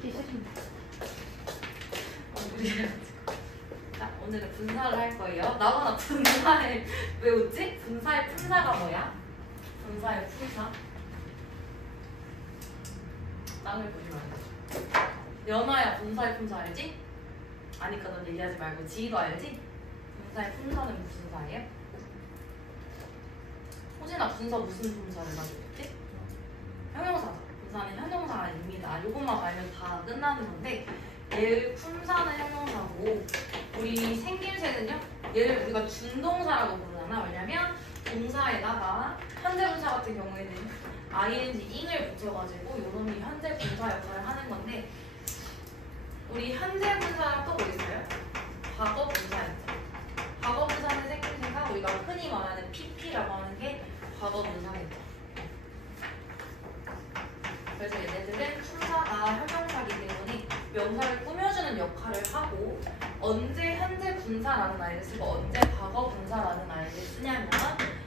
듣기 싫은데. 자, 오늘은 분사를 할 거예요. 나보다 분사의 왜 웃지? 분사의 품사가 뭐야? 분사의 품사? 땅을 보지 말고. 연아야 분사의 품사 알지? 아니까 넌 얘기하지 말고 지희도 알지? 분사의 품사는 무슨 사예요? 호진아 분사 무슨 품사를 가지고 있지? 형용사죠. 분사는 형용사입니다. 요것만 알면 다 끝나는 건데 얘 품사는 형용사고 우리 생김새는요? 얘를 우리가 준동사라고 부르잖아. 왜냐면 동사에다가 현재 분사 같은 경우에는 ing, ing을 붙여가지고 요놈이 현재 분사 역할을 하는 건데 우리 현재 분사랑 또 뭐 있어요? 과거 분사 있죠. 과거 분사는 생김새가 우리가 흔히 말하는 pp라고 하는 게 과거 분사겠죠. 그래서 얘네들은 품사가 형용사이기 때문에 명사를 꾸며주는 역할을 하고 언제 현재 분사라는 아이를 쓰고 언제 과거 분사라는 아이를 쓰냐면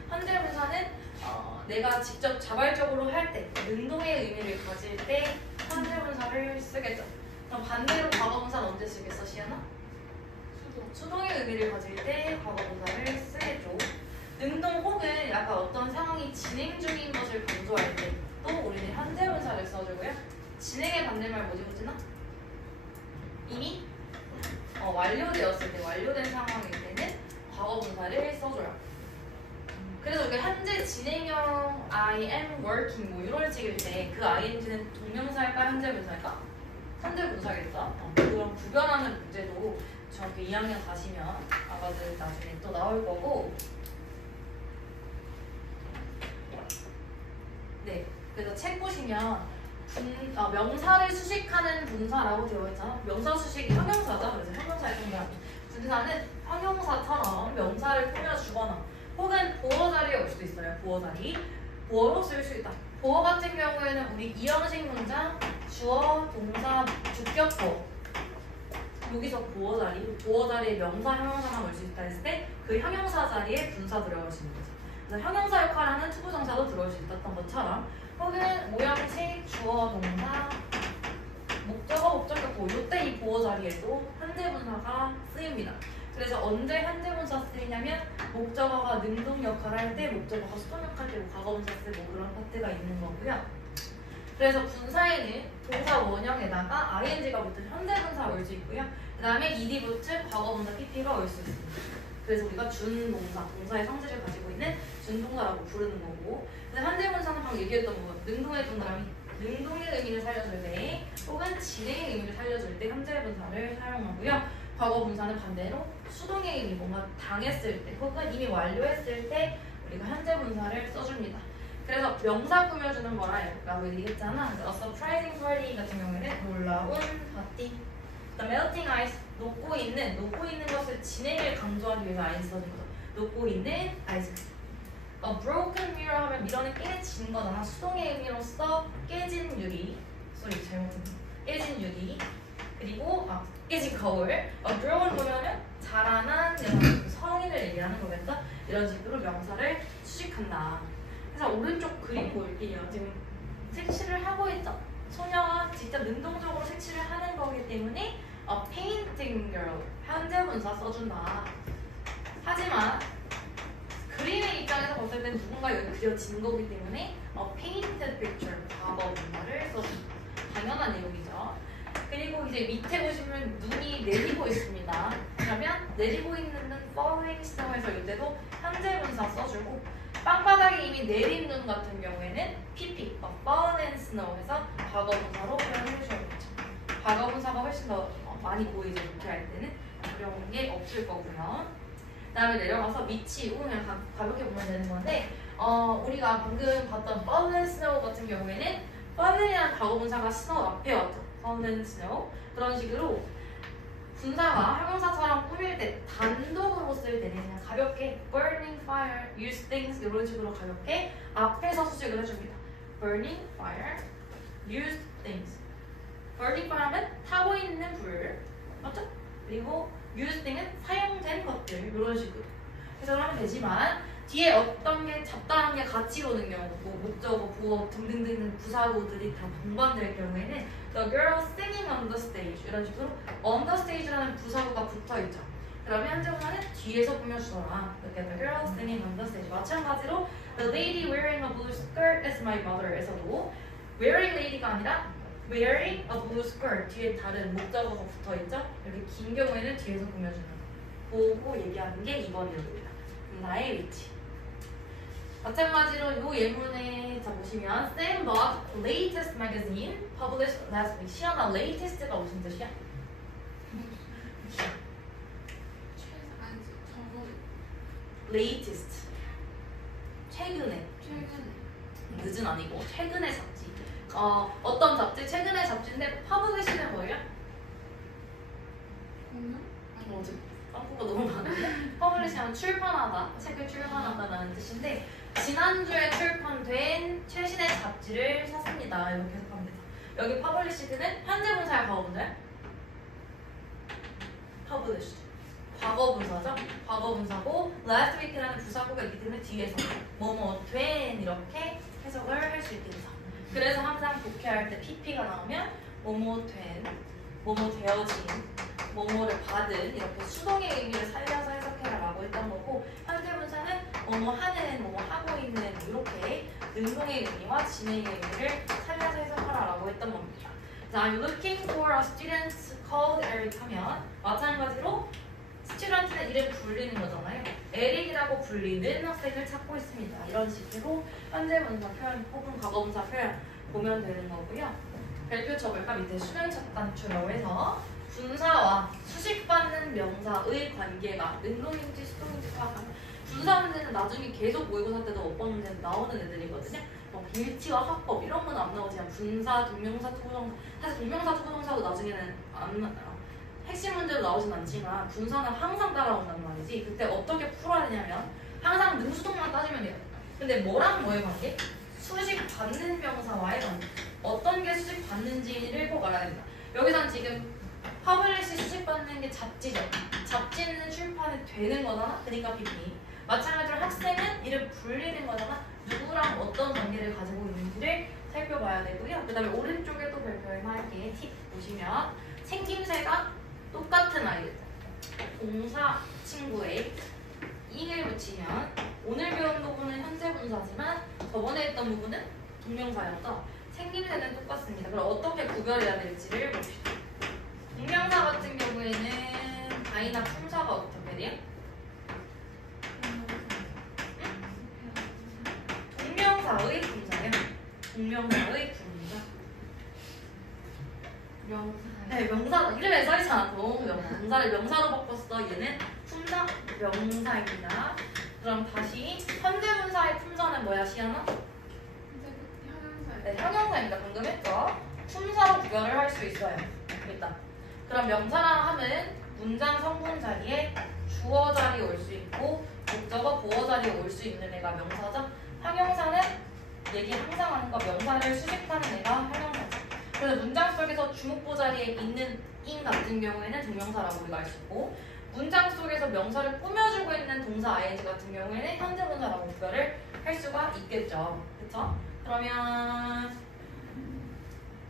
현재 분사는 내가 직접 자발적으로 할 때 능동의 의미를 가질 때 현재 분사를 쓰겠죠. 그럼 반대로 과거 분사는 언제 쓰겠어, 시연아? 수동의 의미를 가질 때 과거 분사를 쓰겠죠. 능동 혹은 약간 어떤 상황이 진행 중인 것을 강조할 때 또 우리는 현재 분사를 써주고요. 진행의 반대말 뭐지, 호진아? 이미 완료되었을 때, 완료된 상황일 때는 과거 분사를 써줘요. 그래서 우리가 현재 진행형 I am working 뭐 이런 식일 때 그 ing는 동명사일까 현재 분사일까? 현재 분사겠죠. 그럼 구별하는 문제도 중학교 2학년 가시면 아마도 나중에 또 나올 거고. 네, 그래서 책 보시면 명사를 수식하는 분사라고 되어 있잖아. 명사 수식이 형용사죠. 그래서 형용사의 동작. 분사는 형용사처럼 명사를 꾸며주거나 혹은 보어 자리에 올 수도 있어요. 보어 자리. 보어로 쓸 수 있다. 보어 같은 경우에는 우리 이형식 문장, 주어, 동사, 주격 보어. 여기서 보어 자리에 명사, 형용사만 올 수 있다 했을 때 그 형용사 자리에 분사 들어갈 수 있는 거죠. 그래서 형용사 역할하는 투부정사도 들어올 수 있었던 것처럼 혹은 모형식, 주어, 동사, 목적어, 목적격 보어 이때 이 보어 자리에도 현재 분사가 쓰입니다. 그래서 언제 현재 분사 쓰이냐면 목적어가 능동 역할을 할 때, 목적어가 수동 역할 때 과거 분사 쓰고 그런 파트가 있는 거고요. 그래서 분사에는 동사 원형에다가 ing가 붙은 현재 분사가 올 수 있고요. 그 다음에 ed 붙은 과거 분사 pp가 올 수 있습니다. 그래서 우리가 준동사, 동사의 성질을 가지고 있는 준동사라고 부르는 거고, 근데 현재 분사는 방금 얘기했던 거, 능동의 동사람이 능동의 의미를 살려줄 때 혹은 진행의 의미를 살려줄 때 현재 분사를 사용하고요. 과거 분사는 반대로 수동의 의미, 뭔가 당했을 때 혹은 이미 완료했을 때 우리가 현재 분사를 써줍니다. 그래서 명사 꾸며주는 거라고 얘기했잖아. A surprising party 같은 경우에는 놀라운 파티. The melting ice, 녹고 있는 것을 진행을 강조하기 위해서 ice 써준 거. 녹고 있는 아이스크림. A broken mirror 하면 미러는 깨진 거잖아. 수동의 의미로서 깨진 유리. 잘못했네. 깨진 유리. 그리고 깨진 거울. A girl은 보면은 자라난 성인을 얘기하는 거겠죠? 이런 식으로 명사를 수식한다. 그래서 오른쪽 그림 볼게요. 지금 색칠을 하고 있죠? 소녀가 직접 능동적으로 색칠을 하는 거기 때문에 a painting girl, 현재 분사 써준다. 하지만 그림의 입장에서 봤을 때 누군가 여기 그려진 거기 때문에 a painted picture, 과거 분사를 써준다. 당연한 내용이죠. 그리고 이제 밑에 보시면 눈이 내리고 있습니다. 그러면 내리고 있는 눈 falling snow에서 이때도 현재 분사 써주고 땅바닥에 이미 내린 눈 같은 경우에는 pp, fallen and snow 해서 과거 분사로 표현을 해줘야겠죠. 과거 분사가 훨씬 더 많이 보이죠. 이렇게 할 때는 어려운 게 없을 거고요. 그 다음에 내려가서 미치고 그냥 가볍게 보면 되는 건데 우리가 방금 봤던 fallen and snow 같은 경우에는 fallen이라는 과거 분사가 snow 앞에 왔죠. fallen and snow. 그런 식으로 분사가 형용사처럼 꾸밀 때 단독으로 쓸 때는 그냥 가볍게 burning fire, use things 이런 식으로 가볍게 앞에서 수식을 해줍니다. burning fire, use things. burning fire는 타고 있는 불, 맞죠? 그리고 use thing은 사용된 것들 이런 식으로 해석을 하면 되지만 뒤에 어떤 게 잡다한 게 같이 오는 경우, 뭐 목적어, 부어 등등등 부사구들이 다 동반될 경우에는 The girl singing on the stage. 이런 식으로 on the stage라는 부사구가 붙어있죠. 그러면 현재 분사는 뒤에서 꾸며주더라. 이렇게 the girl singing on the stage. 마찬가지로 the lady wearing a blue skirt is my mother에서도 wearing lady가 아니라 wearing a blue skirt 뒤에 다른 목적어가 붙어있죠. 이렇게 긴 경우에는 뒤에서 꾸며주는 보고 얘기하는 게 2번이랍니다. 나의 위치. 마찬가지로 이 예문에 자 보시면 Sam bought latest magazine published last week. 시연아 latest가 무슨 뜻이야? latest 최근에 늦은 아니고 최근의 잡지. 어떤 잡지? 최근의 잡지인데 publish는 뭐예요? 뭐지? 한국어 너무 많은데? publish하면 출판하다, 책을 출판하다라는 뜻인데 지난주에 출판된 최신의 잡지를 샀습니다. 이렇게 해석하면 되죠. 여기 published는 현재 분사야, 과거 분사야? published. 과거 분사죠? 과거 분사고 last week라는 부사구가 있기 때문에 뒤에서 뭐뭐 된 이렇게 해석을 할 수 있게 돼서 그래서 항상 독해할 때 pp가 나오면 뭐뭐 된, 뭐뭐 되어진, 뭐뭐를 받은 이렇게 수동의 의미를 살려서 해석해라라고 했던 거고 현재 분사는 뭐뭐 하는, 뭐뭐 하고 있는 이렇게 능동의 의미와 진행의 의미를 살려서 해석하라라고 했던 겁니다. 자, I'm looking for a student called Eric 하면 마찬가지로 스튜던트는 이름 불리는 거잖아요. 에릭이라고 불리는 학생을 찾고 있습니다. 이런 식으로 현재 분사 표현 혹은 과거 분사 표현 보면 되는 거고요. 별표 쳐볼까? 밑에 수능 첫 단추라고 해서 분사와 수식받는 명사의 관계가 능동인지 수동인지 파악하면 분사 문제는 나중에 계속 모의고사 때도 어법 문제는 나오는 애들이거든요. 뭐 일치와 합법 이런 건 안 나오지만 분사, 동명사, 투부정사 사실 동명사, 투부정사도 나중에는 안 나와요. 핵심 문제로 나오진 않지만 분사는 항상 따라온단 말이지. 그때 어떻게 풀어야 되냐면 항상 능수동만 따지면 돼요. 근데 뭐랑 뭐의 관계? 수식 받는 명사와의 관계. 어떤 게 수식 받는지를 꼭 알아야 된다. 여기선 지금 퍼블리시 수식 받는 게 잡지죠. 잡지는 출판이 되는 거잖아. 그러니까 PP. 마찬가지로 학생은 이를 불리는 거잖아. 누구랑 어떤 관계를 가지고 있는지를 살펴봐야 되고요. 그 다음에 오른쪽에도 별표를 할게. 팁 보시면 생김새가 똑같은 아이들 동사 친구에 ing을 붙이면 오늘 배운 부분은 현재 분사지만 저번에 했던 부분은 동명사였죠. 생김새는 똑같습니다. 그럼 어떻게 구별해야 될지를 봅시다. 동명사 같은 경우에는 다이나 품사가 어떻게 돼요? 동명사의 품사요. 동명사의 품사. 네, 명사 이름에 써있잖아. 동사를 명사로 바꿨어. 얘는 품사 명사입니다. 그럼 다시 현재분사의 품사는 뭐야, 시연아? 네, 형용사입니다. 방금 했죠. 품사로 구별을 할 수 있어요. 일단 그럼 명사랑 하면 문장 성분 자리에 주어 자리에 올 수 있고 목적어 보어 자리에 올 수 있는 애가 명사죠. 형용사는 얘기 항상 하는 거 명사를 수식하는 애가 형용사죠. 그래서 문장 속에서 주목보 자리에 있는 인 같은 경우에는 동명사라고 우리가 알 수 있고 문장 속에서 명사를 꾸며주고 있는 동사 ing 같은 경우에는 현재 분사라고 구별을 할 수가 있겠죠. 그쵸? 그러면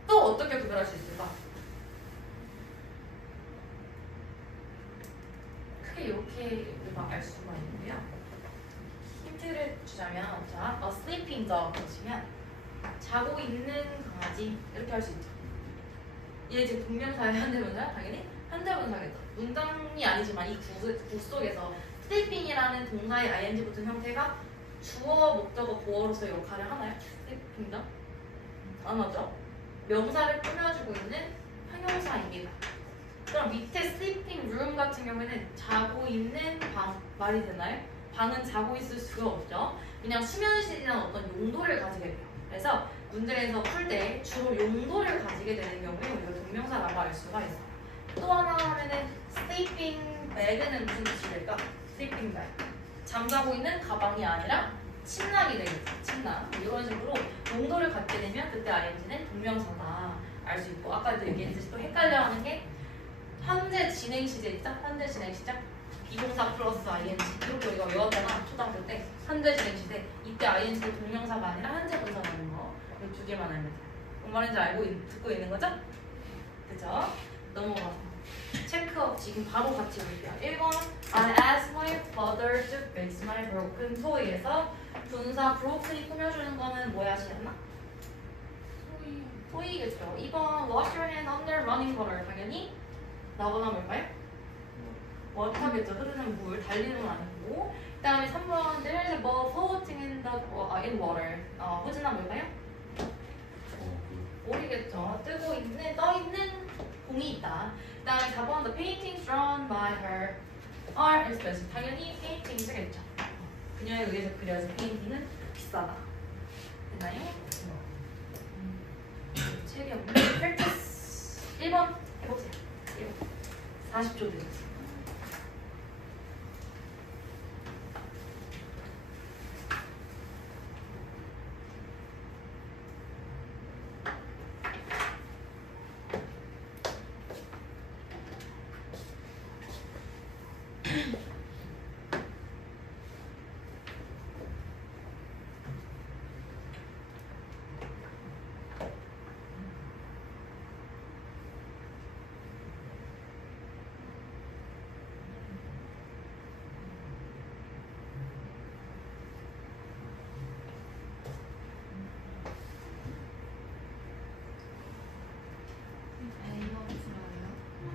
또 어떻게 구별할 수 있을까? 크게 이렇게 우리가 알 수가 있고요. 힌트를 주자면 자, a sleeping dog 보시면 자고 있는 강아지 이렇게 할 수 있죠. 얘 지금 동명사의 현재분사야? 당연히 현재분사겠죠. 문장이 아니지만 이 구 속에서 sleeping이라는 동사의 ing 붙은 형태가 주어, 목적어, 보어로서 역할을 하나요? sleeping도? 안 하죠? 명사를 꾸며주고 있는 형용사입니다. 그럼 밑에 sleeping room 같은 경우에는 자고 있는 방 말이 되나요? 방은 자고 있을 수가 없죠. 그냥 수면실이라는 어떤 용도를 가지게 돼요. 그래서 문제에서 풀 때 주로 용도를 가지게 되는 경우에 우리가 동명사라고 알 수가 있어요. 또 하나 하면은 sleeping bag는 무슨 뜻이 될까? sleeping bag. 잠자고 있는 가방이 아니라 침낭이 되겠죠. 침낭. 이런 식으로 용도를 갖게 되면 그때 ing는 동명사다 알 수 있고 아까도 얘기했듯이 또 헷갈려하는 게 현재 진행 시제 있죠? 현재 진행 시제 비동사 플러스 ing 이렇게 우리가 외웠잖아 초등학교 때 현재 진행 시제 이때 ing도 동명사가 아니라 현재 분사라는 거 이 두 개만 알면 돼. 뭔 말인지 듣고 있는 거죠? 그죠? 넘어가서 체크업 지금 바로 같이 볼게요. 1번 I asked my father to fix my broken toy에서 분사 broken이 꾸며주는 거는 뭐야 시였나? 토이겠죠. 2번 wash your hand under running water 당연히 나거나 뭘까요? 워터겠죠. 흐르는 물, 달리는 건 아니고. 그 다음에 3번 there's a ball floating in water. 호진아 뭘까요? 오리겠죠. 떠 있는 공이 있다. 그 다음에 4번 the paintings drawn by her are expensive. 당연히 paintings겠죠. 그녀에 의해서 그려진 페인팅은 비싸다. 됐나요? 책이 없네. practice 1번 해보세요. 1번 40초 드리겠습니다.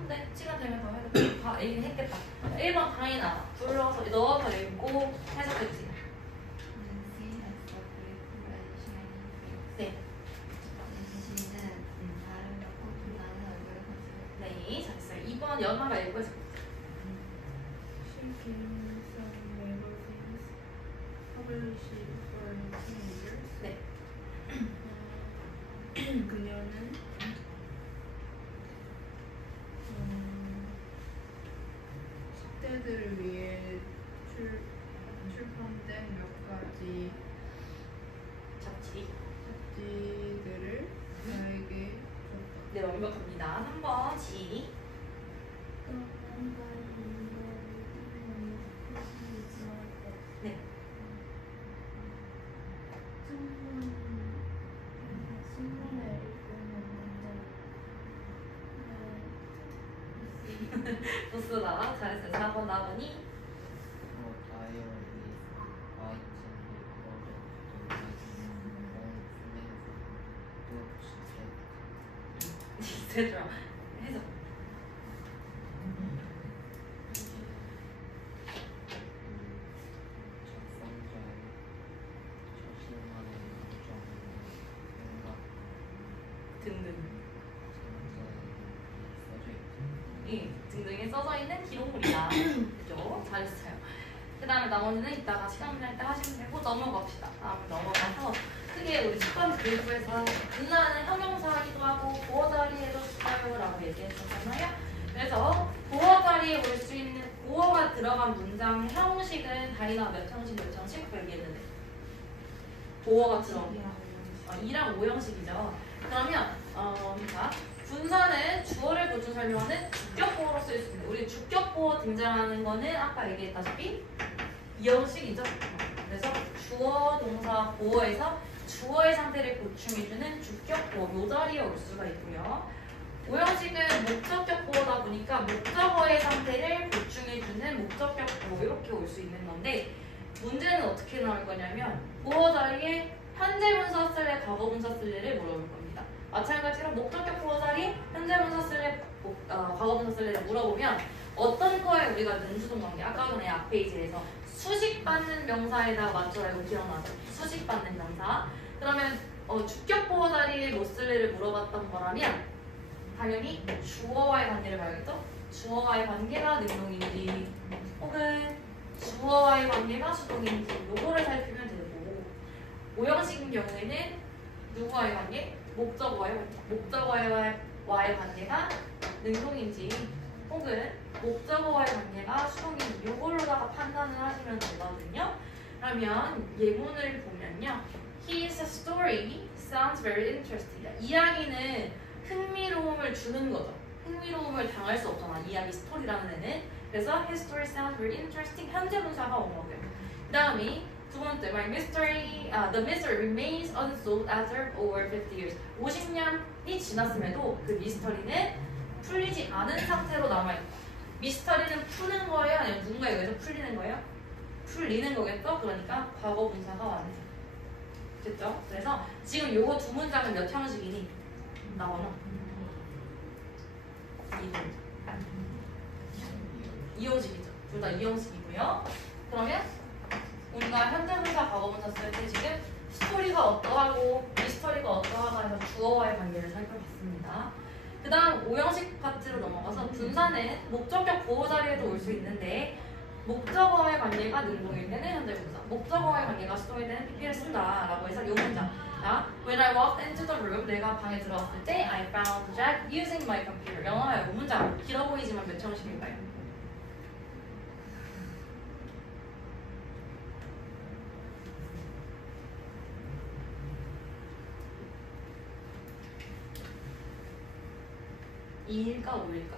네, 시간 되면 더 해도 다 얘기 했겠다. 1번 다이나 불러서 넣어서 읽고 해석했지. 네. 네, 잘했어요. 2번 연아가 읽고 해석했지. She came some magazines published for teenagers. 네. 그녀는 학생들을 위해 출판된 몇 가지 잡지들을 저에게 줬다. 네, 완벽합니다. 3번 지. 네. 부스다. 잘했어요. 4번 나머니. 제대로 해석. 등등. 등등에 써져 있는 기록물이다. 그죠? 잘했어요. 그 다음에 나머지는 이따가 시간 날 때 하시면 되고 넘어갑시다. 다음에 넘어가서 크게 우리 습관 교육부에서 분란은 형용사이기도 하고 보어 자리에도 써요 라고 얘기했었잖아요. 그래서 보어 자리에 올 수 있는 보어가 들어간 문장 형식은 다이나 몇 형식 얘기했는데 보어가 들어간 2랑 5형식이죠. 그러면 자 분사는 주어를 보충 설명하는 주격보어로 쓰일 수 있습니다. 우리 주격보어 등장하는 거는 아까 얘기했다시피 2형식이죠. 그래서 주어, 동사, 보어에서 주어의 상태를 보충해주는 주격보어 요 자리에 올 수가 있고요. 5형식은 목적격 보어다 보니까 목적어의 상태를 보충해주는 목적격 보어 이렇게 올 수 있는 건데 문제는 어떻게 나올 거냐면 보어 자리에 현재 분사 쓸래, 과거 분사 쓸래를 물어볼 겁니다. 마찬가지로 목적격 보어 자리 현재 분사 쓸래, 과거 분사 쓸래를 물어보면 어떤 거에 우리가 능수동 관계 아까 전에 앞 페이지에서 수식받는 명사에다 맞춰라 이거 기억나죠? 수식받는 명사. 그러면 주격 보어 자리에 뭐 쓸래를 물어봤던 거라면 당연히 주어와의 관계를 봐야겠죠? 주어와의 관계가 능동인지 혹은 주어와의 관계가 수동인지 요거를 살피면 되고 5형식인 경우에는 누구와의 관계? 목적어와의 관계가 능동인지 혹은 목적어와의 관계가 수동인지 요걸로다가 판단을 하시면 되거든요. 그러면 예문을 보면요. His story sounds very interesting. 이야기는 흥미로움을 주는 거죠. 흥미로움을 당할 수 없잖아. 이야기 스토리라는 애는. 그래서 his story sounds very interesting. 현재 분사가 온 거고요. 그 다음에 두 번째, the mystery remains unsolved after over 50 years. 50년이 지났음에도 그 미스터리는 풀리지 않은 상태로 남아있다. 미스터리는 푸는 거예요? 아니면 누군가에 의해서 풀리는 거예요? 풀리는 거겠죠? 그러니까 과거 분사가 완성. 됐죠? 그래서 지금 요거 두 문장은 몇 형식이니? 나와나? 2형식이죠. 둘 다 2형식이고요. 그러면 우리가 현대분사, 과거분사 쓸 때 지금 스토리가 어떠하고 미스터리가 어떠하다 해서 주어와의 관계를 살펴봤습니다. 그 다음 5형식 파트로 넘어가서 분사는 목적격 보호 자리에도 올 수 있는데 목적어의 관계가 능동일 때는 현대분사, 목적어의 관계가 수동일 때는 PP를 쓴다 라고 해서 이 문장. 자, When I walked into the room, 내가 방에 들어왔을 때 I found Jack using my computer. 영어예요. 이 문장 길어 보이지만 몇 형식일까요? (2일까) (5일까)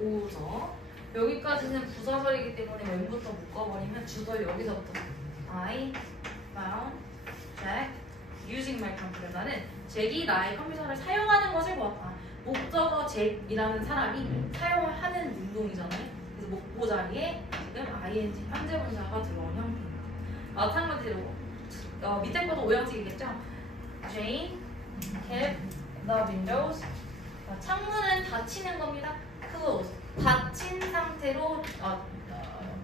(5서) 여기까지는 부사절이기 때문에 왼부터 묶어버리면 주절 여기서부터 I found Jack using my computer. 나는 잭이 나의 컴퓨터를 사용하는 것을 보았다. 목적어 잭이라는 사람이 사용을 하는 능동이잖아요. 그래서 목보 자리에 지금 ing 현재 분사가 들어온 형태입니다. 마찬가지로 밑에 것도 5형식이겠죠? Jane kept the windows. 창문은 닫히는 겁니다. close. 닫힌 상태로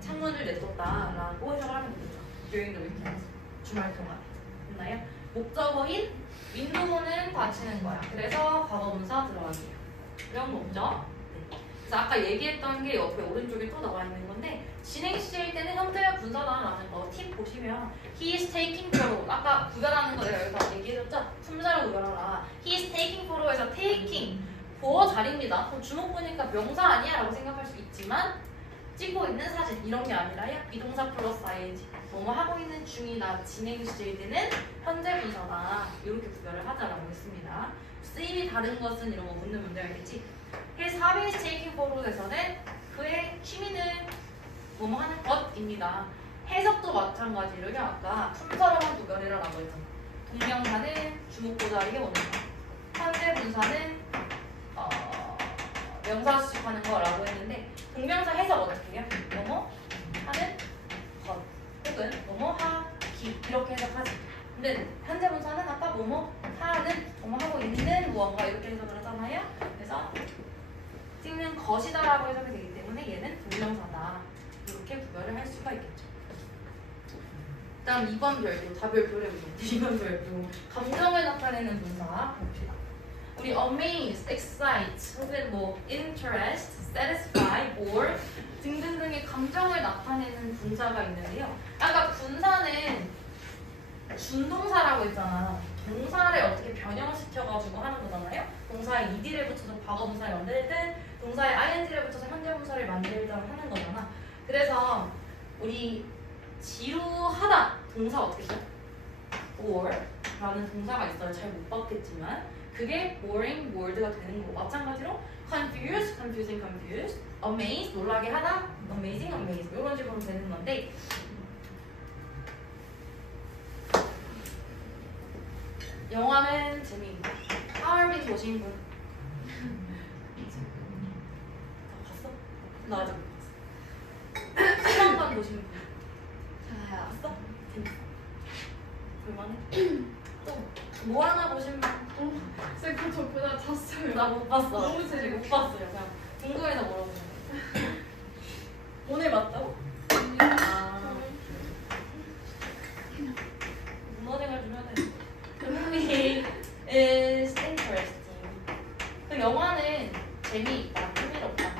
창문을 냅뒀다라고 해석을 하면 되죠. during the weekend. 주말 동안. 됐나요? 목적어인 윈도우는 닫히는 거야. 그래서 과거분사 들어가게요. 이런 거 없죠? 네. 그래서 아까 얘기했던 게 옆에 오른쪽에 또 나와 있는 건데 진행 시제일 때는 현재 분사다라는 거 팁 보시면 he is taking photo. 아까 구별하는 거 내가 여기서 얘기해줬죠? 품사를 구별하라. he is taking photo에서 taking 보어 자리입니다. 그럼 주목 보니까 명사 아니야 라고 생각할 수 있지만 찍고 있는 사진 이런 게 아니라요. 비동사 플러스 ing 뭐뭐 하고 있는 중이나 진행 시제일 때는 현재 분사다. 이렇게 구별을 하자라고 했습니다. 쓰임이 다른 것은 이런 거 묻는 문제 알겠지? His hobby is taking photo에서는 그의 취미는 뭐뭐 하는 것입니다. 해석도 마찬가지로요. 아까 품사로만 구별해라라고 했잖아. 동명사는 주목보 자리에 오는 거. 현재 분사는 명사 수식하는 거라고 했는데 동명사 해석 어떻게 해요? 뭐뭐 하는 것 혹은 뭐뭐 하기 이렇게 해석하지. 근데 현재 분사는 아까 뭐뭐 하는 뭐뭐 하고 있는 무언가 이렇게 해석을 하잖아요. 그래서 찍는 것이다라고 해석이 되기 때문에 얘는 동명사다. 이렇게 구별을 할 수가 있겠죠. 다음 2번 별표, 다별표래 보죠. 2번 별표. 감정을 나타내는 분사 봅시다. 우리 amaze, excite, 혹은 뭐 interest, satisfy, bore 등등등의 감정을 나타내는 분사가 있는데요. 아까 분사는 준동사라고 했잖아. 동사를 어떻게 변형시켜가지고 하는 거잖아요. 동사에 ed를 붙여서 과거분사를 만들든 동사에 ing를 붙여서 현재분사를 만들든 하는 거잖아. 그래서 우리 지루하다 동사 어떻게 써? bore 라는 동사가 있어요. 잘 못 봤겠지만 그게 boring, bored가 되는 거고 마찬가지로 confused, confusing, confused, amazed, 놀라게 하다, amazing, amazed 이런 식으로 되는 건데 영화는 재미있고 하얼빈 보신 분? 봤어? 나 아직 못 봤어. 시간만 보신 분? 잘 봤어? 재밌어? 볼만해? 또 뭐 하나 보신 분? 쌤, 그 저보다 잤어요. 나 못 봤어. 너무 재밌어. 못 봤어요. 그냥 궁금해서 물어보는 거예요. 오늘 봤다고? 아. 문어생활 좀 해야 돼. The movie is interesting. 그 영화는 재미있다, 흥미롭다.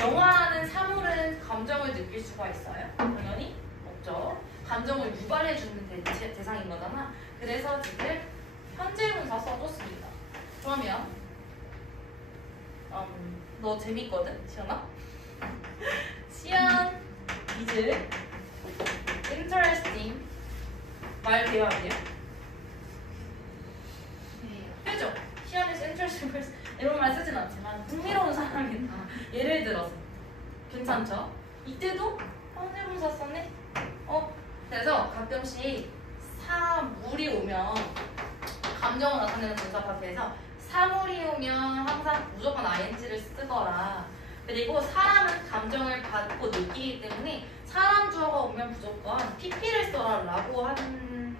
영화는 사물은 감정을 느낄 수가 있어요? 당연히 없죠. 감정을 유발해주는 대상인 거잖아. 그래서 지금 현재 분사 써줬습니다. 그러면 너 재밌거든? 시연아? 시연 is interesting 말 돼요 안 돼요? 그죠? 시연 is interesting person 이런 말 쓰진 않지만 흥미로운 사람이다. 예를 들어서 괜찮죠? 이때도 현재분사 썼네? 그래서 가끔씩 사물이 오면 감정을 나타내는 분사 파트에서 사물이 오면 항상 무조건 ing를 쓰거라. 그리고 사람은 감정을 받고 느끼기 때문에 사람 주어가 오면 무조건 pp를 써라 라고 하는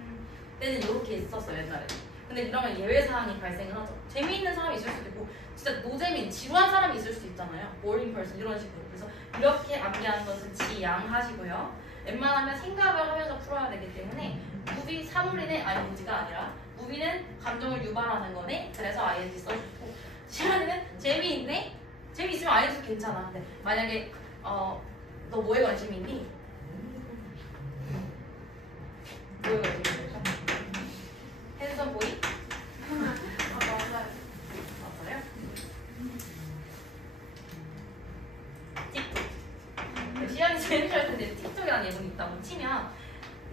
때는 이렇게 있었어요 옛날에. 근데 이러면 예외사항이 발생을 하죠. 재미있는 사람이 있을 수도 있고 진짜 노재미인 지루한 사람이 있을 수도 있잖아요. boring person 이런 식으로. 그래서 이렇게 암기하는 것은 지양하시고요. 웬만하면 생각을 하면서 풀어야 되기 때문에 무비 사물이네 아니 무지가 아니라 무비는 감정을 유발하는 거네. 그래서 ing 써주고 시간에는 재미있네. 재미있으면 ing 괜찮아. 근데 만약에 너 뭐에 관심이 있니? 뭐에 관심이 있어? 핸섬 보이? 맞아요. 맞아요? 틱톡. 시간이 제일 좋을 텐데 틱톡이라는 예문이 있다고 치면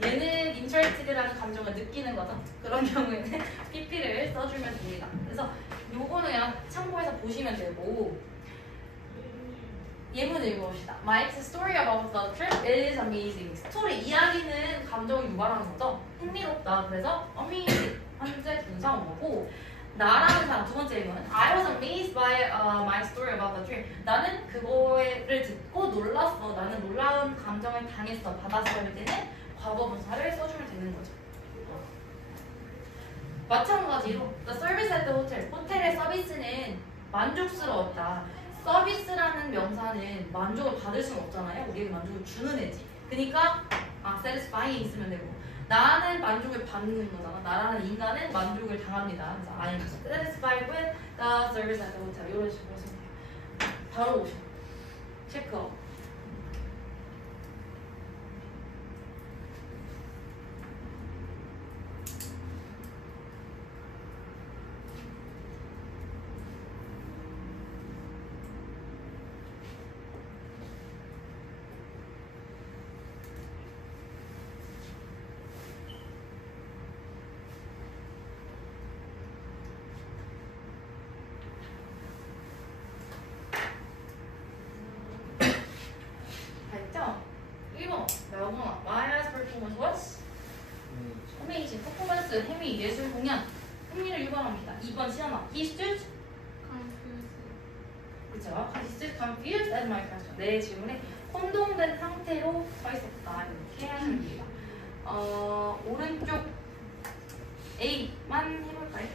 얘는 인터랙티드라는 감정을 느끼는 거죠. 그런 경우에는 pp를 써주면 됩니다. 그래서 요거는 그냥 참고해서 보시면 되고 예문 읽어봅시다. Mike's story about the trip is amazing. 스토리 이야기는 감정을 유발하는 거죠. 흥미롭다. 그래서 amazing 현재 분사 원어고 나라는 사람 두 번째 예문 I was amazed by my story about the trip. 나는 그거를 듣고 놀랐어. 나는 놀라운 감정을 당했어. 받았어 할 때는 과거 분사를 써주면 되는 거죠. 마찬가지로 the service at the hotel. 호텔의 서비스는 만족스러웠다. 서비스라는 명사는 만족을 받을 수는 없잖아요. 우리에게 만족을 주는 애지. 그러니까 satisfying 있으면 되고 나는 만족을 받는 거잖아. 나라는 인간은 만족을 당합니다. 그래서 I am satisfied with the service at the hotel. 이런 식으로 하시면 돼요. 바로 오셔. 체크업. 알죠? 1번 나오거나 My highest performance was amazing. 퍼포먼스, 행위, 예술 공연 흥미를 유발합니다. 2번 시연아 He stood confused. 그쵸? He stood confused at my question. 내 질문에 혼동된 상태로 서 있었다. 이렇게 하시면 됩니다. 오른쪽 A만 해볼까요?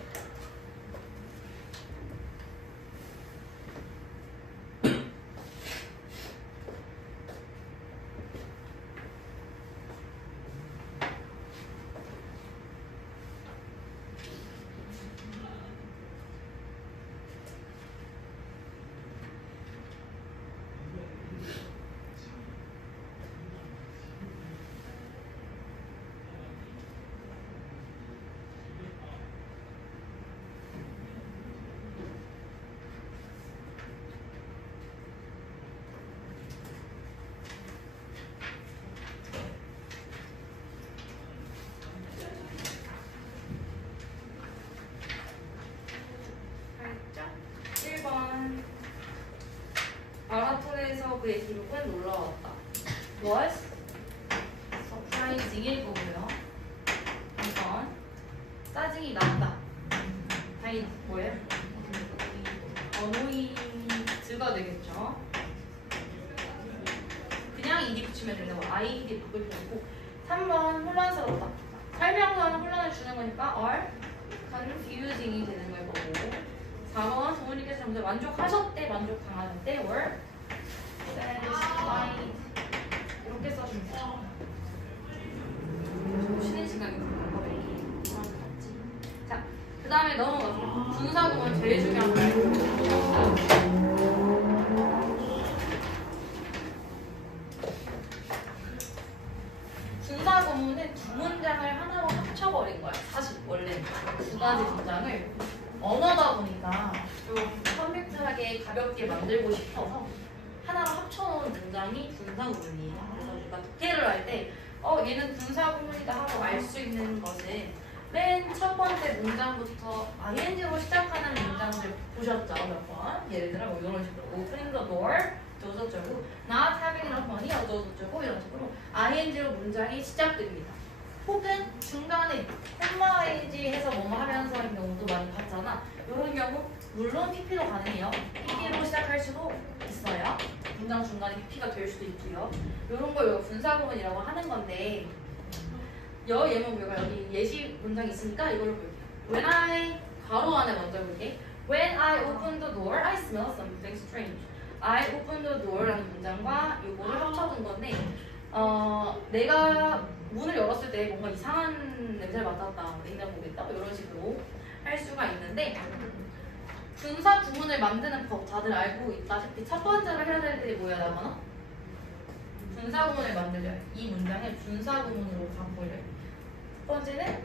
마라톤에서 그의 기록은 놀라웠다. Was surprising일 거고요. 2번 짜증이 났다. 다이 뭐예요? 어노이즈가 되겠죠. 그냥 ed 붙이면 되는 거. id 바꿀 필요 없고. 3번 혼란스럽다. 설명서는 혼란을 주는 거니까 are confusing이 되는 걸 거고. 4번 부모님께서 먼저 만족하셨대, 만족당하셨대, were satisfied 이렇게 써주면 돼요. 쉬는 시간이 자, 그 다음에 넘어가서 분사구문 제일 중요한 거예요. 분사구문은 두 문장을 하나로 합쳐버린 거야. 사실 원래는 두 가지 문장을 언어다 보니까 좀 컴팩트하게 가볍게 만들고 싶어서 하나로 합쳐놓은 문장이 분사구문이에요. 그래서 우리가 독해를 할 때 얘는 분사구문이다 하고 알 수 있는 것은 맨 첫 번째 문장부터 ing로 시작하는 문장들 보셨죠? 몇 번? 예를 들어 뭐 이런 식으로 opening the door 어쩌고저쩌고 not having enough money 어쩌고저쩌고 이런 식으로 ing로 문장이 시작됩니다. 혹은 중간에 콤마 ing 해서 뭐뭐 하면서인 경우도 많이 봤잖아. 이런 경우 물론 pp로 가능해요. pp로 시작할 수도 있어요. 문장 중간에 pp가 될 수도 있고요. 이런 걸 분사구문이라고 하는 건데 예문별과 여기 예시 문장이 있으니까 이걸로 볼게요. When I 가로 안에 먼저 볼게. When I opened the door, I smelled something strange. I opened the door라는 문장과 이거를 합쳐둔 건데 내가 문을 열었을 때 뭔가 이상한 냄새를 맡았다, 냉장고에 있다 이런 식으로 할 수가 있는데 분사 구문을 만드는 법 다들 알고 있다시피 첫 번째로 해야 될 일이 뭐야 나거나? 분사 구문을 만들려. 이 문장을 분사 구문으로 바꾸려. 첫 번째는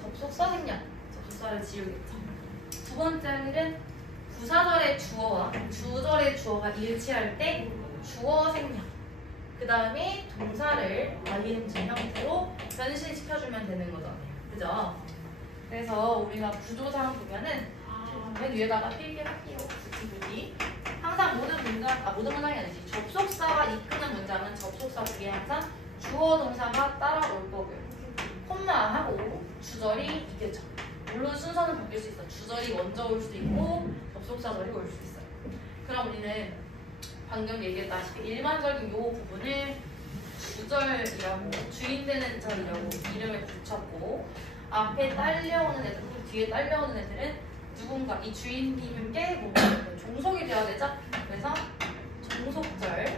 접속사 생략, 접속사를 지우겠죠. 두 번째 일은 부사절의 주어와 주절의 주어가 일치할 때 주어 생략. 그 다음에 동사를 ing 형태로 변신시켜주면 되는 거잖아요. 그죠? 그래서 우리가 구조상 보면은 맨 위에다가 필기할게요. 굳이 항상 모든 문장이 아니지. 접속사가 이끄는 문장은 접속사 뒤에 항상 주어 동사가 따라올 거고요. 콤마하고 주절이 이겠죠. 물론 순서는 바뀔 수 있어. 주절이 먼저 올 수도 있고 접속사절이 올 수 있어요. 그럼 우리는 방금 얘기했다시피 일반적인 요 부분을 주절이라고 주인되는 절이라고 이름을 붙였고 앞에 딸려오는 애들, 뒤에 딸려오는 애들은 누군가 이 주인님께 뭔가 종속이 되어야 되죠? 그래서 종속절이라고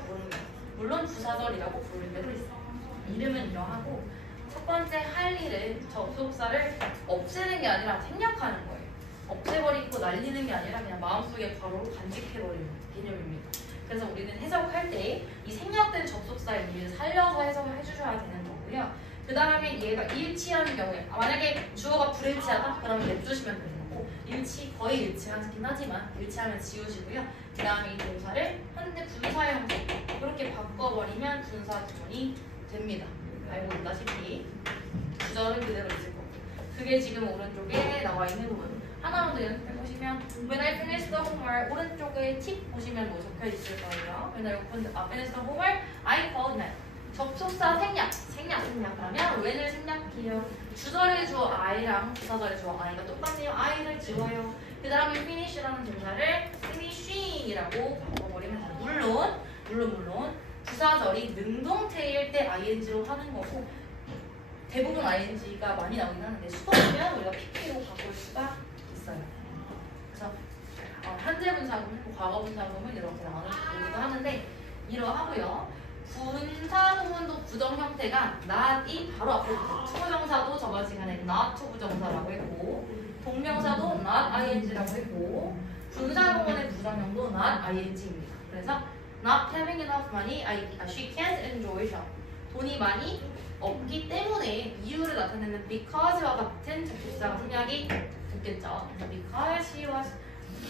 부르는 거예요. 물론 부사절이라고 부를 때도 있어요. 이름은 이러하고 첫 번째 할 일은 접속사를 없애는 게 아니라 생략하는 거예요. 없애버리고 날리는 게 아니라 그냥 마음속에 바로 간직해버리는 개념입니다. 그래서 우리는 해석할 때 이 생략된 접속사의 의미를 살려서 해석을 해주셔야 되는 거고요. 그 다음에 얘가 일치하는 경우에 만약에 주어가 불일치하다? 그러면 냅두시면 되는 거고 거의 일치하긴 하지만 일치하면 지우시고요. 그 다음에 이 동사를 현재 분사 형태 그렇게 바꿔버리면 분사 구문이 됩니다. 알고 있다시피 구절은 그대로 있을 거고 그게 지금 오른쪽에 나와 있는 부분. 하나만 더 연습해보시면 When I finished the homework 오른쪽에 팁 보시면 뭐 적혀있을 거예요. When I finished the homework I called Matt. 접속사 생략 그러면 when을 생략해요. 주절의 주어 I랑 부사절의 주어 I가 똑같네요. I를 지워요. 그 다음에 finish라는 동사를 finishing이라고 바꿔버리면 돼요. 물론 부사절이 능동태일 때 ing로 하는 거고 대부분 ing가 많이 나오긴 하는데 수동이면 우리가 pp로 바꿀 수가 있어요. 그래서 현재 분사구문, 과거 분사구문 이렇게 나누기도 하는데 이러하고요. 분사 구문도 부정 형태가 not이 바로 앞에 투부정사도 저번 시간에 not 투부정사라고 했고 동명사도 not ing라고 했고 분사 구문의 부정형도 not ing입니다. 그래서 not having enough money, she can't enjoy shop. 돈이 많이 없기 때문에 이유를 나타내는 because와 같은 접속사 생략이 붙겠죠. Because she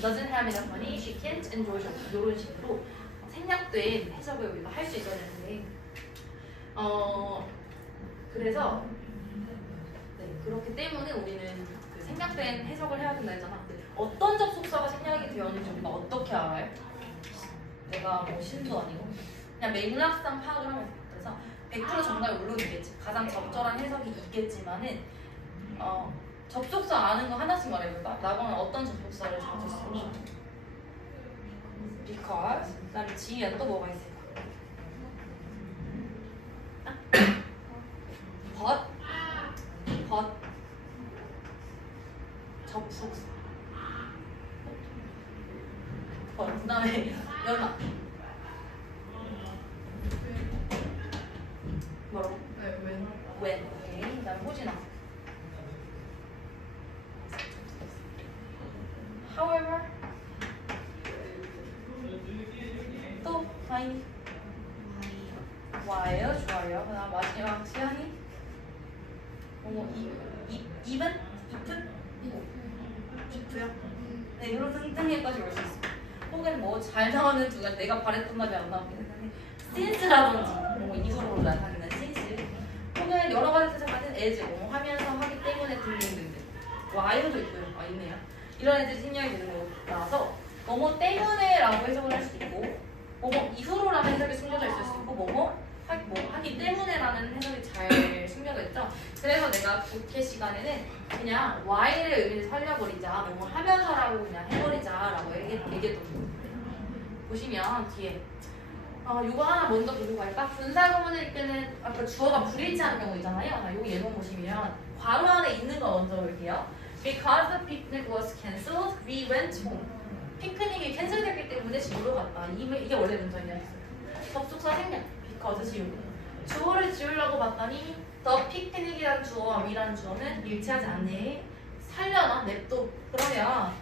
doesn't have enough money, she can't enjoy shop. 이런 식으로 생략된 해석을 우리가 할 수 있어야 되는데 그래서 그렇기 때문에 우리는 그 생략된 해석을 해야 된다 했잖아. 어떤 접속사가 생략이 되었는지 우리가 어떻게 알아요? 내가 뭐 신도 아니고 그냥 맥락상 파악을 하면 돼. 그래서 100% 정답이 물론 있겠지. 가장 적절한 해석이 있겠지만은 접속사 아는 거 하나씩 말해볼까? 나고는 어떤 접속사를 자주 쓰니? Because 그 다음에 지위에 또 뭐가 있을까? but 접속사 그 다음에 연락 뭐라고? when 오케이. 그 다음에 호진아 however 또 while 좋아요. 그 다음 마지막 시간이 even? if요? 네, 이런 등등에까지 올 수 있어요. 혹은 뭐 잘 나오는 두 가지 내가 바랬던 답이 안 나오긴 했는데 since라든지 뭐 이거로 나타내는 since 혹은 여러 가지 뜻을 가진 as 뭐 하면서 하기 때문에 등등등등 while도 있고요. 있네요. 이런 애들이 생략이 되는 거라서 뭐뭐 때문에라고 해석을 할 수도 있고 뭐뭐 이후로라는 해석이 숨겨져 있을 수도 있고 하기 때문에라는 해석이 잘 숨겨져 있죠. 그래서 내가 독해 시간에는 그냥 why를 의미를 살려버리자 뭐뭐 하면서라고 그냥 해버리자라고 얘기했던 거예요. 보시면 뒤에 요거 하나 먼저 보고 갈까? 분사구문을 읽기는 아까 주어가 불일치하는 경우 있잖아요. 요거 예문 보시면 괄호 안에 있는 거 먼저 볼게요. Because the picnic was cancelled, we went home. 피크닉이 캔슬됐기 때문에 집으로 갔다. 이게 원래 문장이었어요. 접속사 생략, because 지우고. 주어를 지우려고 봤더니 the picnic이라는 주어와 we라는 주어는 일치하지 않네. 살려나? 냅둬. 그러면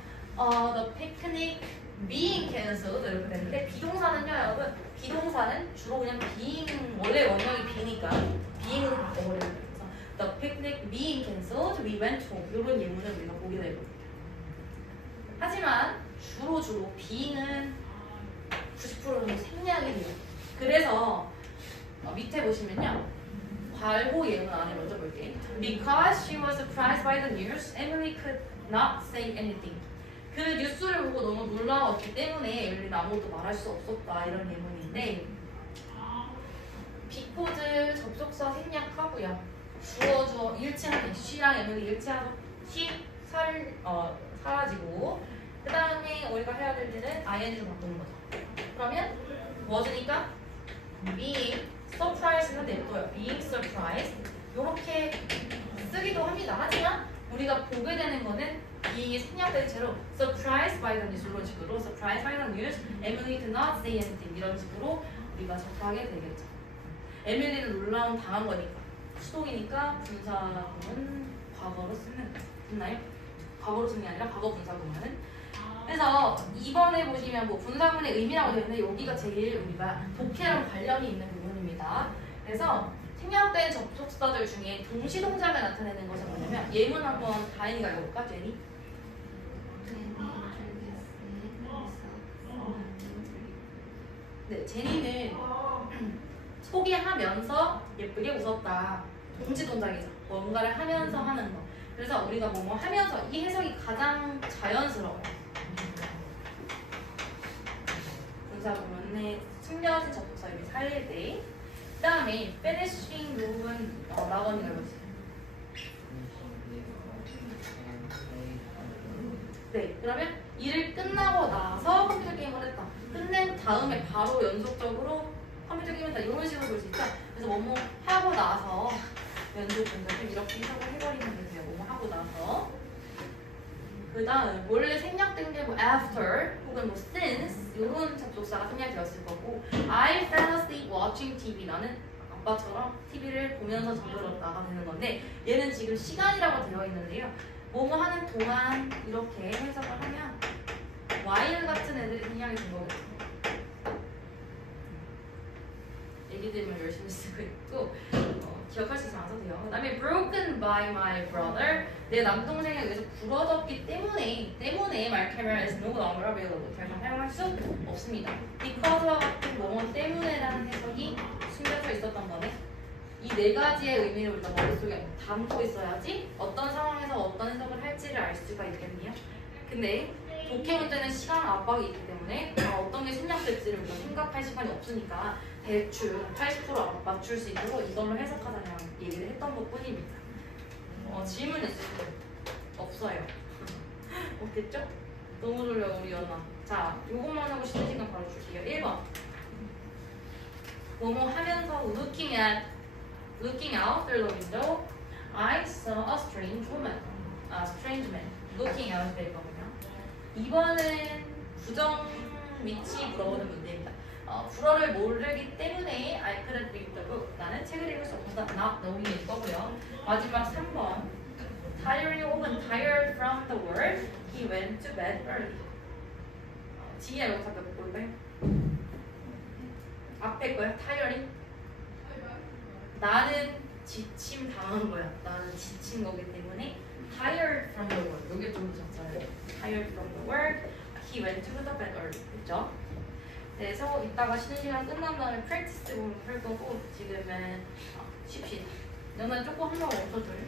the picnic being cancelled 이렇게 됐는데 비동사는요 여러분 비동사는 주로 그냥 being 원래 원형이 be니까 being으로 바꿔버리는 거예요. The picnic being cancelled, we went home 이런 예문을 우리가 보게 되거든요. 하지만 주로 being은 90% 정도 생략이 돼요. 그래서 밑에 보시면요 괄호 예문 안에 먼저 볼게요. Because she was surprised by the news, Emily could not say anything. 그 뉴스를 보고 너무 놀라웠기 때문에 에밀리는 아무것도 말할 수 없었다 이런 예문인데 because 접속사 생략하고요. 주어 일치하게 she랑 에밀리 일치하고 she 사라지고 그 다음에 우리가 해야 될 일은 ing로 바꾸는 거죠. 그러면 was니까 being surprised는 냅둬요. being surprised 이렇게 쓰기도 합니다. 하지만 우리가 보게 되는 거는 이 생략된 채로 surprised by the news 이런 식으로 surprised by the news, Emily did not say anything 이런 식으로 우리가 접하게 되겠죠. 에밀리는 놀라운 당한 거니까 수동이니까 분사구문 과거로 쓰는 거 됐나요? 과거로 쓰는 게 아니라 과거 분사구문은 그래서 2번에 보시면 뭐 분사구문의 의미라고 되어 있는데 여기가 제일 우리가 독해랑 관련이 있는 부분입니다. 그래서 생략된 접속사들 중에 동시동작을 나타내는 것은 뭐냐면 예문 한번 다인이가 읽어볼까? 제니? 네, 제니는 소개하면서 예쁘게 웃었다. 동시동작이죠. 뭔가를 하면서 하는 거. 그래서 우리가 뭐뭐 하면서 이 해석이 가장 자연스러워요. 분사구문에 숨겨진 접속사 이렇게 살릴 때 그 다음에 finishing 부분 나건이가 읽어주세요. 네, 그러면 일을 끝나고 나서 컴퓨터 게임을 했다. 끝낸 다음에 바로 연속적으로 컴퓨터 게임을 했다. 이런 식으로 볼 수 있죠. 그래서 뭐뭐 하고 나서 연속 분석을 이렇게 해석을 해버리면 돼요. 뭐뭐 하고 나서 그 다음 원래 생략된 게 뭐 after 혹은 뭐 since 이런 접속사가 생략되었을 거고 I fell asleep watching TV 나는 아빠처럼 TV를 보면서 잠들었다가 되는 건데 얘는 지금 시간이라고 되어 있는데요. 뭐뭐 하는 동안 이렇게 해석을 하면 while 같은 애들이 생략이 된 거거든요. 얘기들만 열심히 쓰고 있고 기억할 수 있으면 안 써도 돼요. 그 다음에 broken by my brother 내 남동생에 의해서 부러졌기 때문에 my camera is no longer available 더 이상 사용할 수 없습니다. because와 같은 뭐뭐 때문에라는 해석이 숨겨져 있었던 거네. 이 네 가지의 의미를 우리가 머릿속에 담고 있어야지 어떤 상황에서 어떤 해석을 할지를 알 수가 있겠네요. 근데 독해 문제는 시간 압박이 있기 때문에 어떤 게 생략될지를 우리가 생각할 시간이 없으니까 대충 80% 맞출 수 있도록 이걸로 해석하자는 얘기를 했던 것 뿐입니다. 질문 있을 때 없어요. 없겠죠? 너무 졸려 우리 연아. 자, 요것만 하고 쉬는 시간 바로 줄게요. 1번 뭐뭐 하면서 looking out through the window I saw a strange woman. strange man looking out 될 거고요. 2번은 부정 위치 물어보는 문제입니다. 불어를 모르기 때문에 I couldn't read the book. 나는 책을 읽을 수 없어서 not knowing일 거고요. 마지막 3번 tiring 혹은 tired from the work he went to bed early. 지혜야 이거 잠깐 볼까요? 앞에 거야? tiring 나는 지침 당한 거야. 나는 지친 거기 때문에 tired from the work 여기 좀 적잖아요. tired from the work he went to the bed early. 그렇죠? 그래서 이따가 쉬는 시간 끝난 다음에 프랙티스 할 거고 지금은 쉽시다. 너는 조금 한번 멈춰줘요.